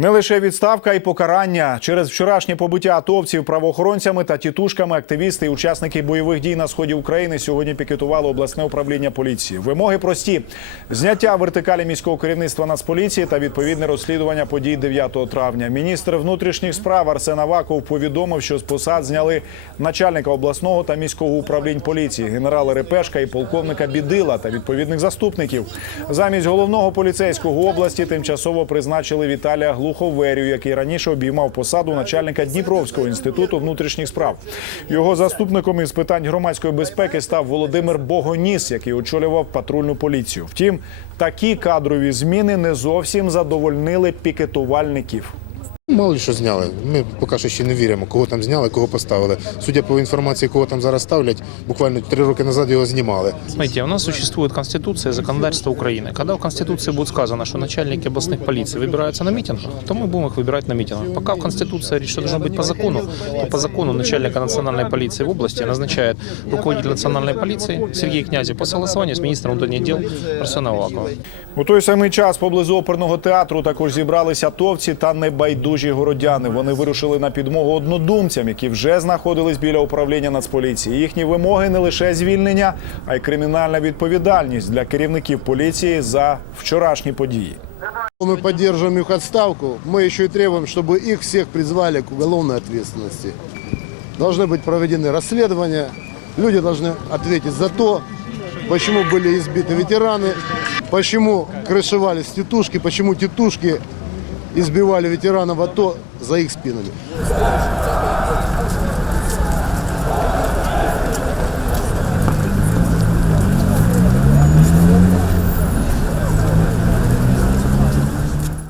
Не лише відставка і покарання через вчорашнє побиття атовців правоохоронцями та тітушками активісти і учасники бойових дій на сході України сьогодні пікетували обласне управління поліції. Вимоги прості: зняття вертикалі міського керівництва Нацполіції та відповідне розслідування подій 9 травня. Міністр внутрішніх справ Арсен Аваков повідомив, що з посад зняли начальника обласного та міського управлінь поліції, генерала Репешка і полковника Бідила та відповідних заступників. Замість головного поліцейського області тимчасово призначили Віталія Глуховерю, який раніше обіймав посаду начальника Дніпровського інституту внутрішніх справ. Його заступником із питань громадської безпеки став Володимир Богоніс, який очолював патрульну поліцію. Втім, такі кадрові зміни не зовсім задовольнили пікетувальників Мало ли що зняли. Ми поки що ще не віримо, кого там зняли, кого поставили. Судя по інформації, кого там зараз ставлять, буквально три роки назад його знімали. Смотрите, у нас существует Конституция и законодательство Украины. Когда в Конституции будет сказано, что начальники областных полиций выбираются на митингах, то мы будем их выбирать на митингах. Пока в Конституции говорит, что должно быть по закону, то по закону начальника национальной полиции в области назначает руководитель национальной полиции Сергей Князев по согласованию с министром внутренних дел Арсеном Аваковым. У той самий час поблизу оперного театру також зібралися атовці та небайдужі городяни. Вони вирушили на підмогу однодумцям, які вже знаходились біля управління Нацполіції. Їхні вимоги не лише звільнення, а й кримінальна відповідальність для керівників поліції за вчорашні події. Мы поддерживаем их отставку. Мы еще и требуем, чтобы их всех призвали к уголовной ответственности. Должны быть проведены расследования. Люди должны ответить за то, почему были избиты ветераны, почему крышевались тетушки, почему тетушки избивали ветеранов АТО за их спинами.